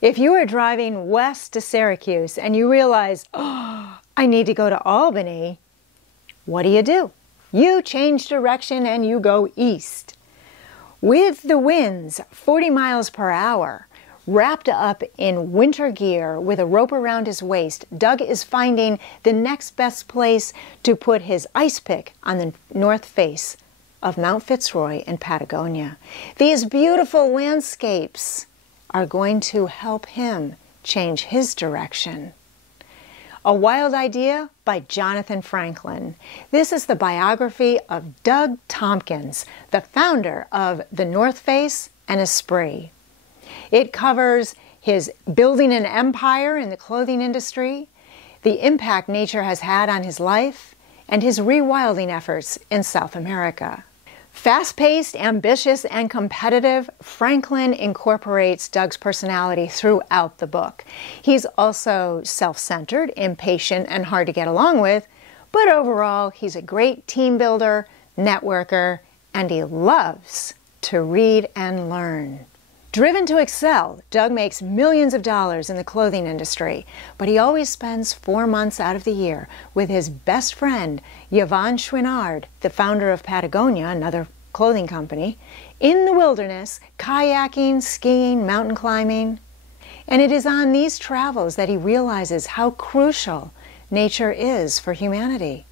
If you are driving west to Syracuse and you realize, oh, I need to go to Albany, what do? You change direction and you go east. With the winds 40 miles per hour, wrapped up in winter gear with a rope around his waist, Doug is finding the next best place to put his ice pick on the north face of Mount Fitzroy in Patagonia. These beautiful landscapes are going to help him change his direction. A Wild Idea by Jonathan Franklin. This is the biography of Doug Tompkins, the founder of the North Face and Esprit. It covers his building an empire in the clothing industry, the impact nature has had on his life, and his rewilding efforts in South America. Fast-paced, ambitious, and competitive, Franklin incorporates Doug's personality throughout the book. He's also self-centered, impatient, and hard to get along with, but overall, he's a great team builder, networker, and he loves to read and learn. Driven to excel, Doug makes millions of dollars in the clothing industry, but he always spends 4 months out of the year with his best friend, Yvon Chouinard, the founder of Patagonia, another clothing company, in the wilderness, kayaking, skiing, mountain climbing. And it is on these travels that he realizes how crucial nature is for humanity.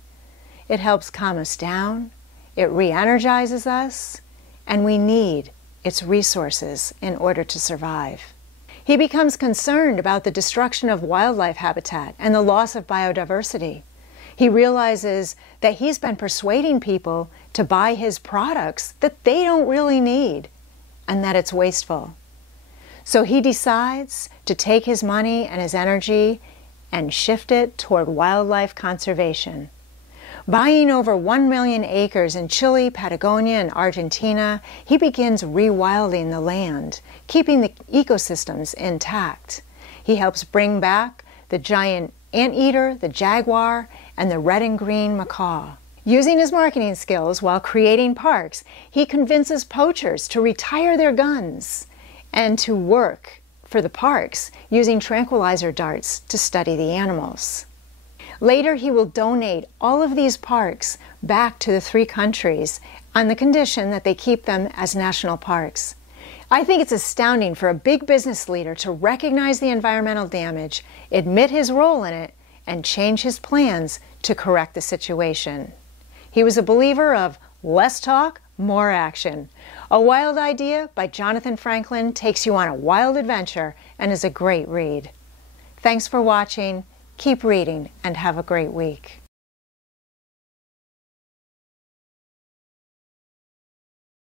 It helps calm us down, it re-energizes us, and we need its resources in order to survive. He becomes concerned about the destruction of wildlife habitat and the loss of biodiversity. He realizes that he's been persuading people to buy his products that they don't really need and that it's wasteful. So he decides to take his money and his energy and shift it toward wildlife conservation. Buying over 1 million acres in Chile, Patagonia, and Argentina, he begins rewilding the land, keeping the ecosystems intact. He helps bring back the giant anteater, the jaguar, and the red and green macaw. Using his marketing skills while creating parks, he convinces poachers to retire their guns and to work for the parks using tranquilizer darts to study the animals. Later, he will donate all of these parks back to the 3 countries on the condition that they keep them as national parks. I think it's astounding for a big business leader to recognize the environmental damage, admit his role in it, and change his plans to correct the situation. He was a believer of less talk, more action. A Wild Idea by Jonathan Franklin takes you on a wild adventure and is a great read. Thanks for watching. Keep reading and have a great week.